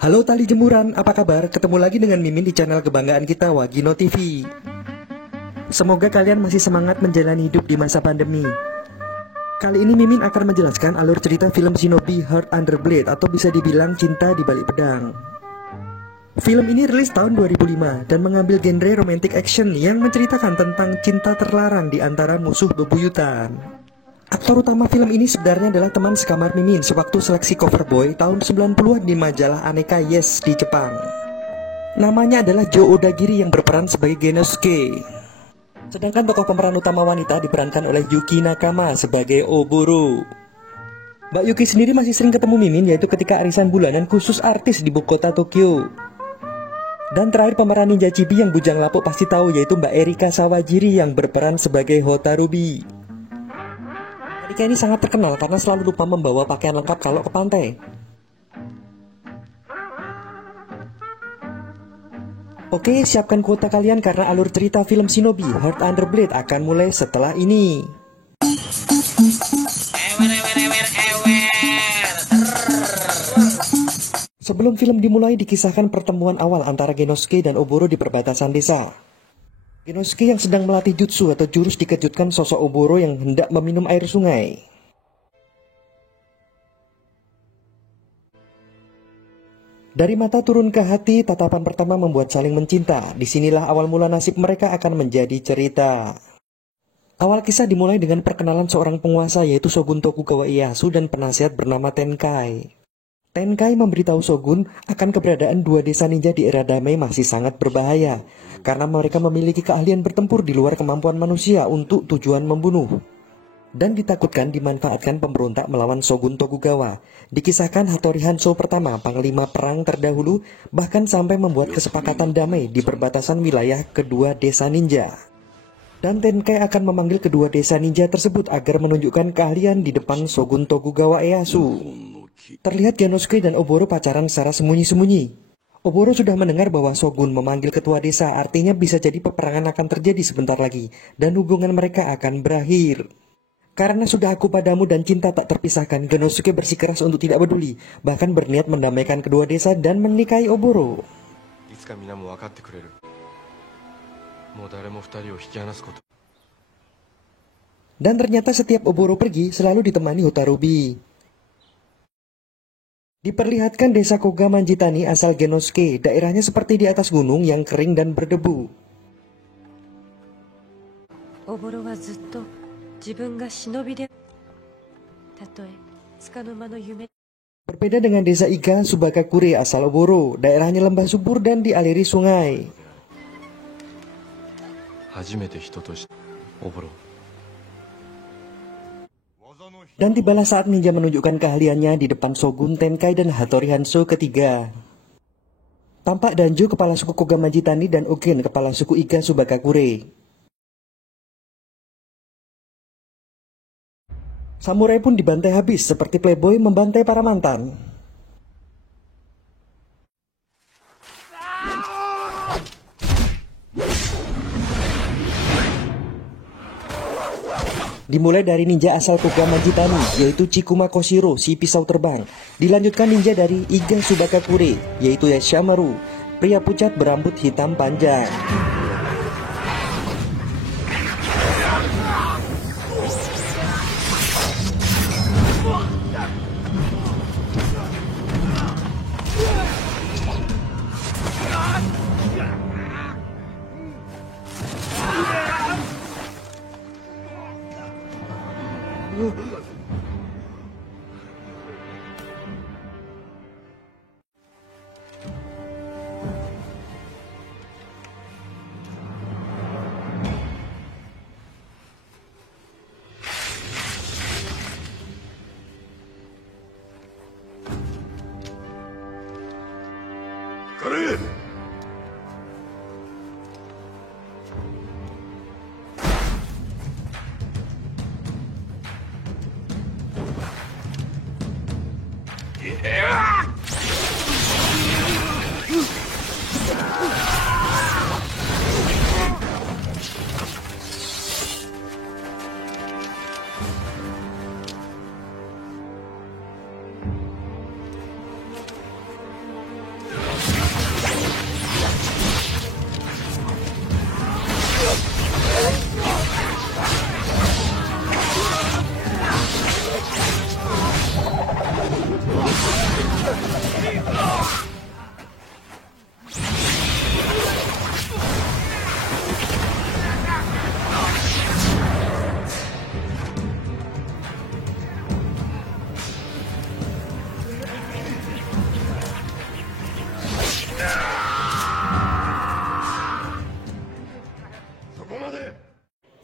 Halo tali jemuran, apa kabar? Ketemu lagi dengan Mimin di channel kebanggaan kita, Wagino TV. Semoga kalian masih semangat menjalani hidup di masa pandemi. Kali ini Mimin akan menjelaskan alur cerita film Shinobi Heart Under Blade atau bisa dibilang Cinta di Balik Pedang. Film ini rilis tahun 2005 dan mengambil genre romantic action yang menceritakan tentang cinta terlarang di antara musuh bebuyutan. Aktor utama film ini sebenarnya adalah teman sekamar Mimin sewaktu seleksi cover boy tahun 90-an di majalah Aneka Yes di Jepang. Namanya adalah Jo Odagiri yang berperan sebagai Genosuke. Sedangkan tokoh pemeran utama wanita diperankan oleh Yuki Nakama sebagai Oboro. Mbak Yuki sendiri masih sering ketemu Mimin yaitu ketika arisan bulanan khusus artis di ibu kota Tokyo. Dan terakhir pemeran ninja chibi yang bujang lapuk pasti tahu yaitu Mbak Erika Sawajiri yang berperan sebagai Hotarubi. Erika ini sangat terkenal karena selalu lupa membawa pakaian lengkap kalau ke pantai. Oke, siapkan kuota kalian karena alur cerita film Shinobi Heart Under Blade akan mulai setelah ini. Sebelum film dimulai dikisahkan pertemuan awal antara Genosuke dan Oboro di perbatasan desa. Genosuke yang sedang melatih jutsu atau jurus dikejutkan sosok Oboro yang hendak meminum air sungai. Dari mata turun ke hati, tatapan pertama membuat saling mencinta. Disinilah awal mula nasib mereka akan menjadi cerita. Awal kisah dimulai dengan perkenalan seorang penguasa yaitu Shogun Tokugawa Ieyasu dan penasihat bernama Tenkai. Tenkai memberitahu Shogun akan keberadaan dua desa ninja di era damai masih sangat berbahaya karena mereka memiliki keahlian bertempur di luar kemampuan manusia untuk tujuan membunuh. Dan ditakutkan dimanfaatkan pemberontak melawan Shogun Tokugawa. Dikisahkan Hattori Hanzo pertama, panglima perang terdahulu, bahkan sampai membuat kesepakatan damai di perbatasan wilayah kedua desa ninja. Dan Tenkai akan memanggil kedua desa ninja tersebut agar menunjukkan keahlian di depan Shogun Tokugawa Ieyasu. Terlihat Genosuke dan Oboro pacaran secara sembunyi-sembunyi. Oboro sudah mendengar bahwa Shogun memanggil ketua desa, artinya bisa jadi peperangan akan terjadi sebentar lagi dan hubungan mereka akan berakhir. Karena sudah aku padamu dan cinta tak terpisahkan, Genosuke bersikeras untuk tidak peduli, bahkan berniat mendamaikan kedua desa dan menikahi Oboro. Dan ternyata setiap Oboro pergi selalu ditemani Hotarubi. Diperlihatkan desa Koga Manjitani asal Genosuke, daerahnya seperti di atas gunung yang kering dan berdebu. Berbeda dengan desa Iga Subakakure asal Oboro, daerahnya lembah subur dan dialiri sungai. Dan tibalah saat ninja menunjukkan keahliannya di depan Shogun, Tenkai, dan Hattori Hanzo ketiga. Tampak Danjo, kepala suku Koga Manjitani, dan Ogen, kepala suku Iga Subakakure. Samurai pun dibantai habis seperti playboy membantai para mantan. Dimulai dari ninja asal Koga Manjitani, yaitu Chikuma Koshiro, si pisau terbang. Dilanjutkan ninja dari Iga Subakakure, yaitu Yashamaru, pria pucat berambut hitam panjang.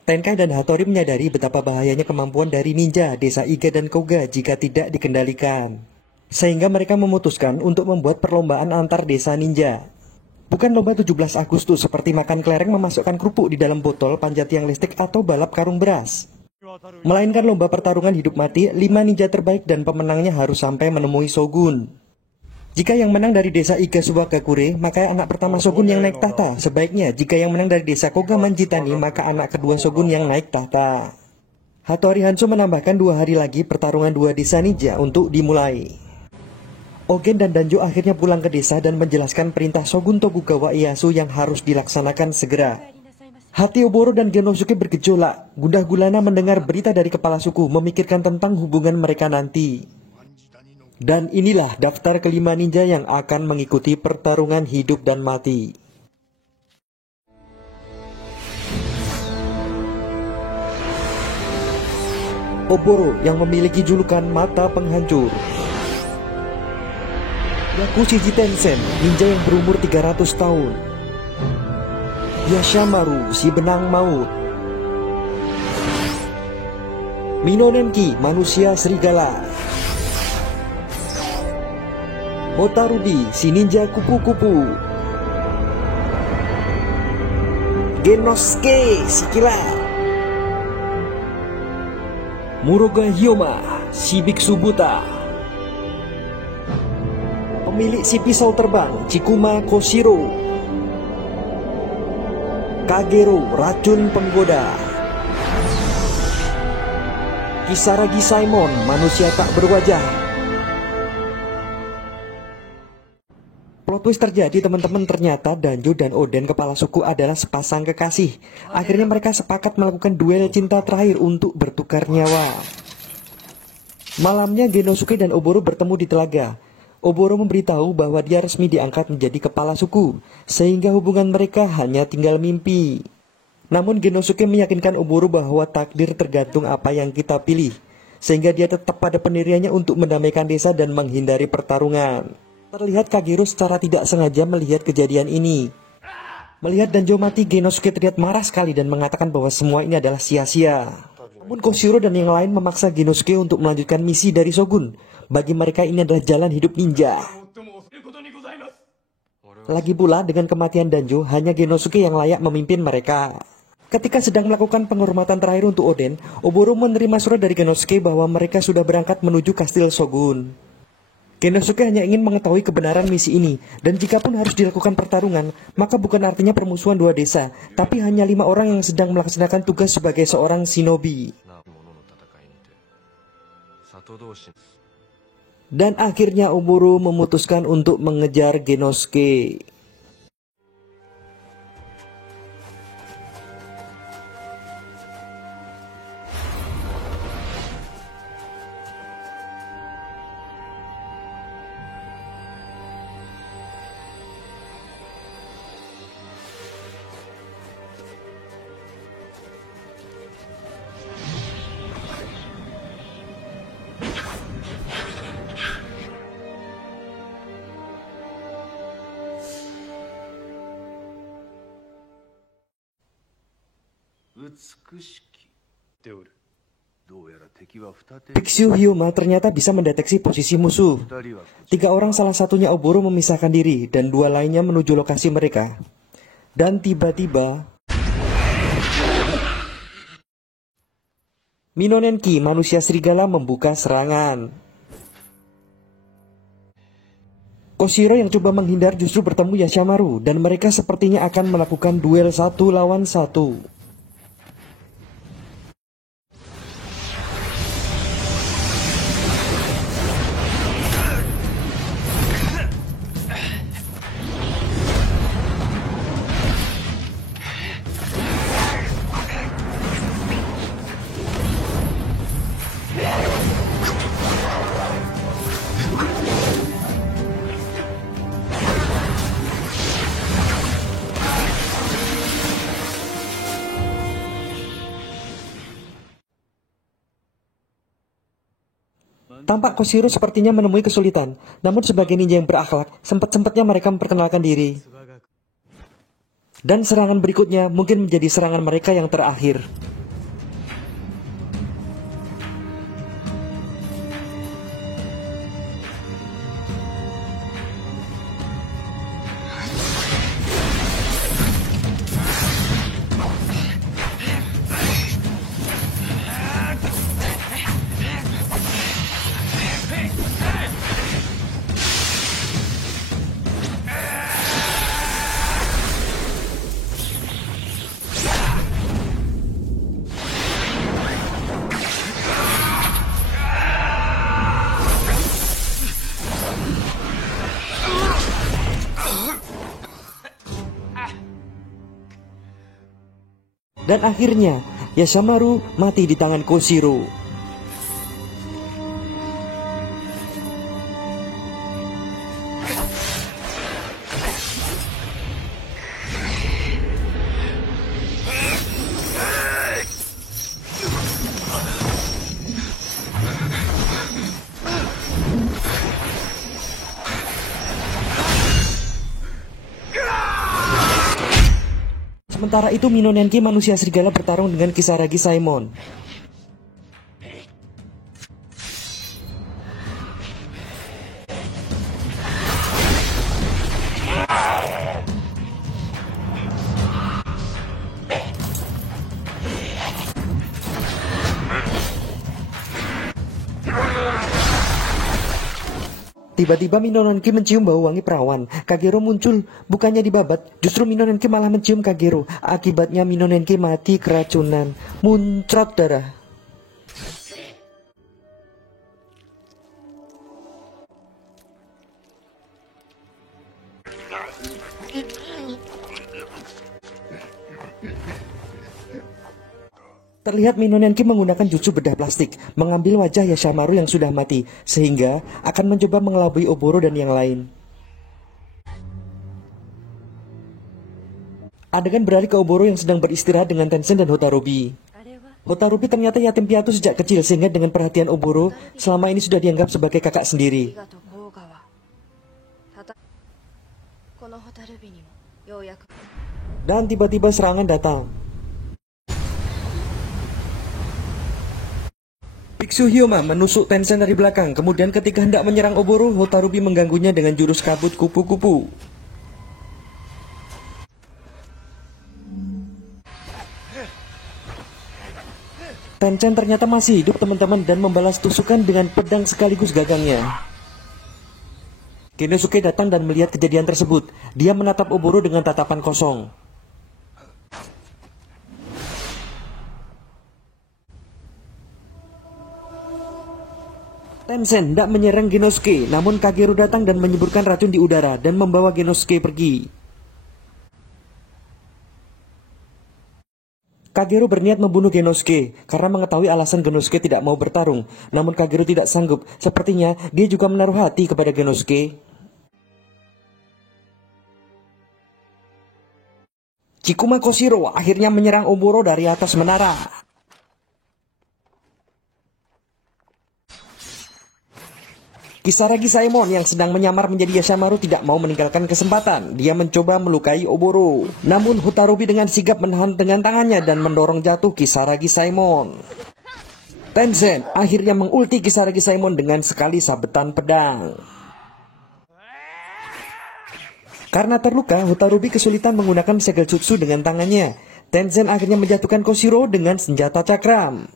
Tenkai dan Hattori menyadari betapa bahayanya kemampuan dari ninja desa Iga dan Koga jika tidak dikendalikan. Sehingga mereka memutuskan untuk membuat perlombaan antar desa ninja. Bukan lomba 17 Agustus seperti makan kelereng memasukkan kerupuk di dalam botol, panjat tiang listrik atau balap karung beras. Melainkan lomba pertarungan hidup mati, 5 ninja terbaik dan pemenangnya harus sampai menemui Shogun. Jika yang menang dari desa Iga Subagakure, maka anak pertama Shogun yang naik tahta. Sebaiknya, jika yang menang dari desa Koga Manjitani, maka anak kedua Shogun yang naik tahta. Hattori Hanzo menambahkan 2 hari lagi pertarungan 2 desa ninja untuk dimulai. Ogen dan Danjo akhirnya pulang ke desa dan menjelaskan perintah Shogun Tokugawa Ieyasu yang harus dilaksanakan segera. Hati Oboro dan Genosuke bergejolak. Gundah gulana mendengar berita dari kepala suku, memikirkan tentang hubungan mereka nanti. Dan inilah daftar kelima ninja yang akan mengikuti pertarungan hidup dan mati. Oboro yang memiliki julukan mata penghancur. Yakushiji Tensen, ninja yang berumur 300 tahun. Yashamaru, si benang maut. Minonenki, manusia serigala. Motarubi, si ninja kupu-kupu. Genosuke, si kilat. Muroga Hyoma, si biksu buta. Pemilik si pisau terbang, Chikuma Koshiro. Kagero, racun penggoda. Kisaragi Simon, manusia tak berwajah. Plot twist terjadi teman-teman, ternyata Danjo dan Oden kepala suku adalah sepasang kekasih. Akhirnya mereka sepakat melakukan duel cinta terakhir untuk bertukar nyawa. Malamnya Genosuke dan Oboro bertemu di telaga. Oboro memberitahu bahwa dia resmi diangkat menjadi kepala suku, sehingga hubungan mereka hanya tinggal mimpi. Namun Genosuke meyakinkan Oboro bahwa takdir tergantung apa yang kita pilih, sehingga dia tetap pada pendiriannya untuk mendamaikan desa dan menghindari pertarungan. Terlihat Kagero secara tidak sengaja melihat kejadian ini. Melihat Danjo mati, Genosuke terlihat marah sekali dan mengatakan bahwa semua ini adalah sia-sia. Namun Koshiro dan yang lain memaksa Genosuke untuk melanjutkan misi dari Shogun. Bagi mereka ini adalah jalan hidup ninja. Lagi pula dengan kematian Danjo, hanya Genosuke yang layak memimpin mereka. Ketika sedang melakukan penghormatan terakhir untuk Oden, Oboro menerima surat dari Genosuke bahwa mereka sudah berangkat menuju kastil Shogun. Genosuke hanya ingin mengetahui kebenaran misi ini, dan jikapun harus dilakukan pertarungan, maka bukan artinya permusuhan 2 desa, tapi hanya 5 orang yang sedang melaksanakan tugas sebagai seorang shinobi. Dan akhirnya Oboro memutuskan untuk mengejar Genosuke. Biksu Hyoma ternyata bisa mendeteksi posisi musuh. 3 orang, salah satunya Oboro, memisahkan diri dan 2 lainnya menuju lokasi mereka. Dan tiba-tiba Minonenki, manusia serigala, membuka serangan. Koshiro yang coba menghindar justru bertemu Yashamaru dan mereka sepertinya akan melakukan duel 1 lawan 1. Tampak Koshiro sepertinya menemui kesulitan, namun sebagai ninja yang berakhlak, sempat-sempatnya mereka memperkenalkan diri. Dan serangan berikutnya mungkin menjadi serangan mereka yang terakhir. Dan akhirnya Yashamaru mati di tangan Koshiro. Sementara itu Minonenki manusia serigala bertarung dengan Kisaragi Saemon. Tiba-tiba Minonenki mencium bau wangi perawan. Kagero muncul, bukannya dibabat, justru Minonenki malah mencium Kagero. Akibatnya Minonenki mati keracunan, muncrat darah. Terlihat Minonenki menggunakan jutsu bedah plastik, mengambil wajah Yashamaru yang sudah mati, sehingga akan mencoba mengelabui Oboro dan yang lain. Adegan beralih ke Oboro yang sedang beristirahat dengan Tensen dan Hotarubi. Hotarubi ternyata yatim piatu sejak kecil, sehingga dengan perhatian Oboro, selama ini sudah dianggap sebagai kakak sendiri. Dan tiba-tiba serangan datang. Biksu Hyoma menusuk Tensen dari belakang, kemudian ketika hendak menyerang Oboro, Hotarubi mengganggunya dengan jurus kabut kupu-kupu. Tensen ternyata masih hidup teman-teman dan membalas tusukan dengan pedang sekaligus gagangnya. Genosuke datang dan melihat kejadian tersebut. Dia menatap Oboro dengan tatapan kosong. Tensen hendak menyerang Genosuke, namun Kagero datang dan menyeburkan racun di udara dan membawa Genosuke pergi. Kagero berniat membunuh Genosuke karena mengetahui alasan Genosuke tidak mau bertarung. Namun Kagero tidak sanggup, sepertinya dia juga menaruh hati kepada Genosuke. Chikuma Koshiro akhirnya menyerang Oboro dari atas menara. Kisaragi Saemon yang sedang menyamar menjadi Yashamaru tidak mau meninggalkan kesempatan. Dia mencoba melukai Oboro. Namun Hotarubi dengan sigap menahan dengan tangannya dan mendorong jatuh Kisaragi Saemon. Tensen akhirnya mengulti Kisaragi Saemon dengan sekali sabetan pedang. Karena terluka, Hotarubi kesulitan menggunakan segel jutsu dengan tangannya. Tensen akhirnya menjatuhkan Koshiro dengan senjata cakram.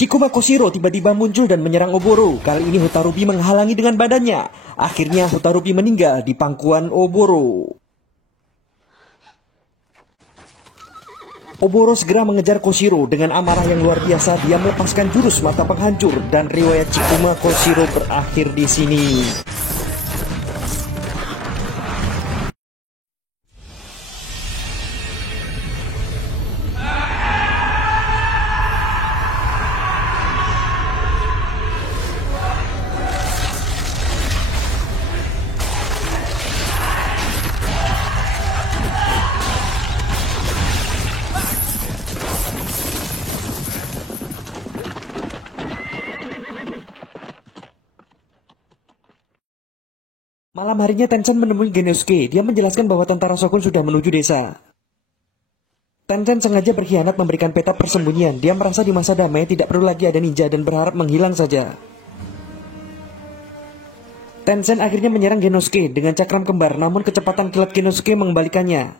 Chikuma Koshiro tiba-tiba muncul dan menyerang Oboro. Kali ini Hotarubi menghalangi dengan badannya. Akhirnya Hotarubi meninggal di pangkuan Oboro. Oboro segera mengejar Koshiro. Dengan amarah yang luar biasa, dia melepaskan jurus mata penghancur dan riwayat Chikuma Koshiro berakhir di sini. Malam harinya Tensen menemui Genosuke. Dia menjelaskan bahwa tentara Shogun sudah menuju desa. Tensen sengaja berkhianat memberikan peta persembunyian. Dia merasa di masa damai tidak perlu lagi ada ninja dan berharap menghilang saja. Tencent akhirnya menyerang Genosuke dengan cakram kembar, namun kecepatan kilat Genosuke mengembalikannya.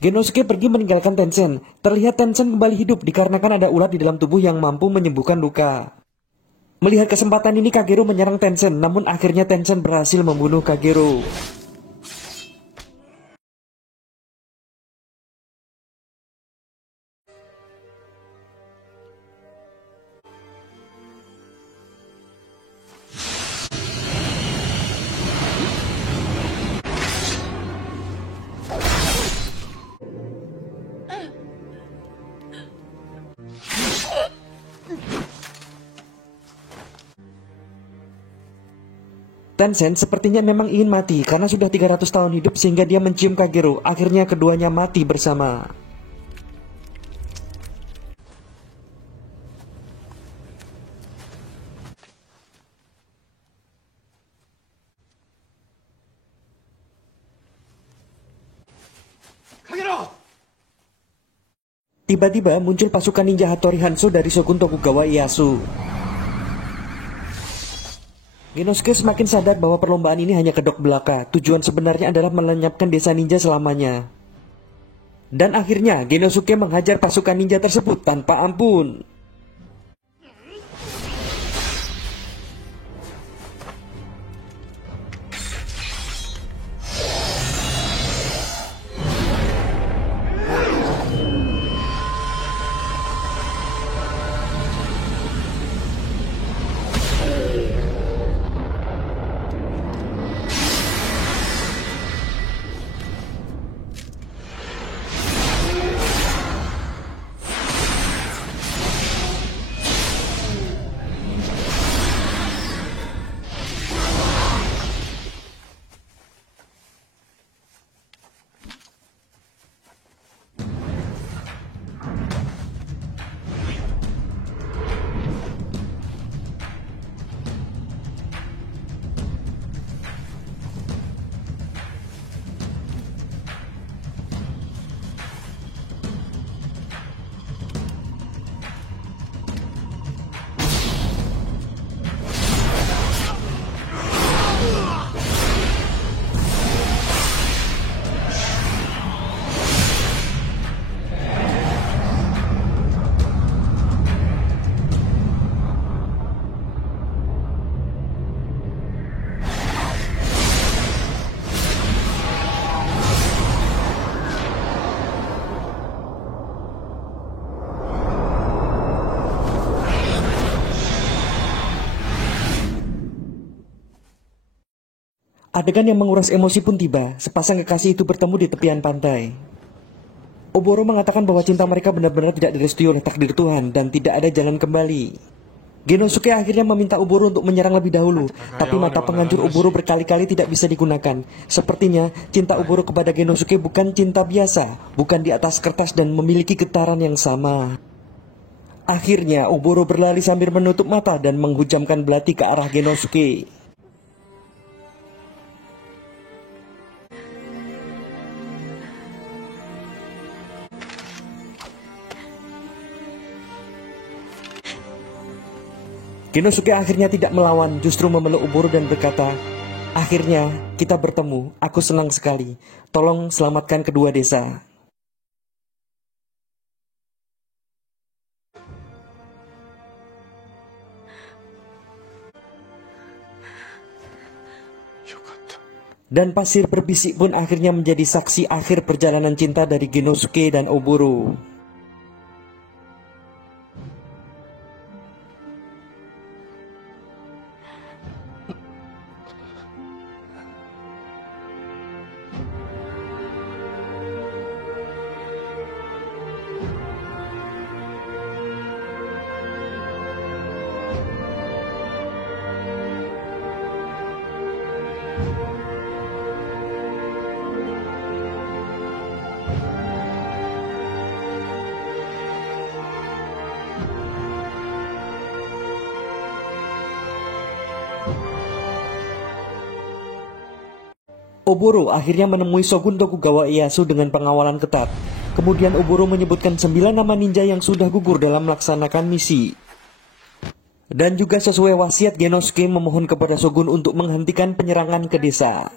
Genosuke pergi meninggalkan Tencent. Terlihat Tencent kembali hidup dikarenakan ada ulat di dalam tubuh yang mampu menyembuhkan luka. Melihat kesempatan ini, Kagero menyerang Tencent, namun akhirnya Tencent berhasil membunuh Kagero. Tencent sepertinya memang ingin mati karena sudah 300 tahun hidup sehingga dia mencium Kagero. Akhirnya keduanya mati bersama. Tiba-tiba muncul pasukan ninja Hattori Hanzo dari Shogun Tokugawa Ieyasu. Genosuke semakin sadar bahwa perlombaan ini hanya kedok belaka. Tujuan sebenarnya adalah melenyapkan desa ninja selamanya. Dan akhirnya Genosuke menghajar pasukan ninja tersebut tanpa ampun. Adegan yang menguras emosi pun tiba. Sepasang kekasih itu bertemu di tepian pantai. Oboro mengatakan bahwa cinta mereka benar-benar tidak direstui oleh takdir Tuhan dan tidak ada jalan kembali. Genosuke akhirnya meminta Oboro untuk menyerang lebih dahulu, tapi mata penghancur Oboro berkali-kali tidak bisa digunakan. Sepertinya cinta Oboro kepada Genosuke bukan cinta biasa, bukan di atas kertas dan memiliki getaran yang sama. Akhirnya Oboro berlari sambil menutup mata dan menghujamkan belati ke arah Genosuke. Genosuke akhirnya tidak melawan, justru memeluk Oboro dan berkata, "Akhirnya kita bertemu, aku senang sekali. Tolong selamatkan kedua desa." Dan pasir berbisik pun akhirnya menjadi saksi akhir perjalanan cinta dari Genosuke dan Oboro. Oboro akhirnya menemui Shogun Tokugawa Ieyasu dengan pengawalan ketat. Kemudian Oboro menyebutkan 9 nama ninja yang sudah gugur dalam melaksanakan misi. Dan juga sesuai wasiat Genosuke memohon kepada Shogun untuk menghentikan penyerangan ke desa.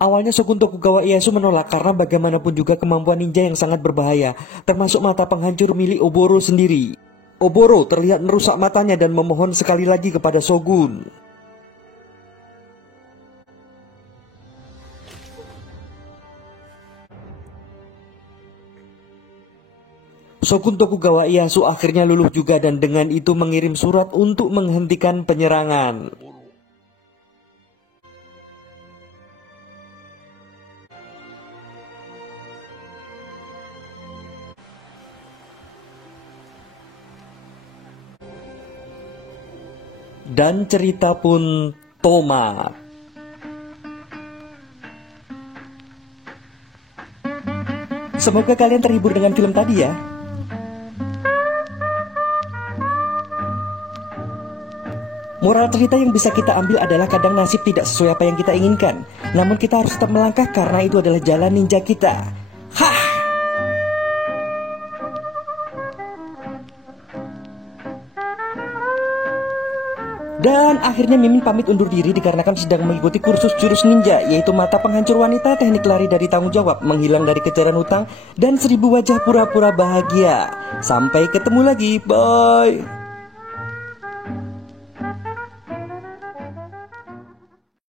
Awalnya Shogun Tokugawa Ieyasu menolak karena bagaimanapun juga kemampuan ninja yang sangat berbahaya, termasuk mata penghancur milik Oboro sendiri. Oboro terlihat merusak matanya dan memohon sekali lagi kepada Shogun. Shogun Tokugawa Ieyasu akhirnya luluh juga dan dengan itu mengirim surat untuk menghentikan penyerangan. Dan cerita pun tamat. Semoga kalian terhibur dengan film tadi ya. Moral cerita yang bisa kita ambil adalah kadang nasib tidak sesuai apa yang kita inginkan. Namun kita harus tetap melangkah karena itu adalah jalan ninja kita. Hah! Dan akhirnya Mimin pamit undur diri dikarenakan sedang mengikuti kursus jurus ninja, yaitu mata penghancur wanita, teknik lari dari tanggung jawab, menghilang dari kejaran hutang, dan 1000 wajah pura-pura bahagia. Sampai ketemu lagi, bye!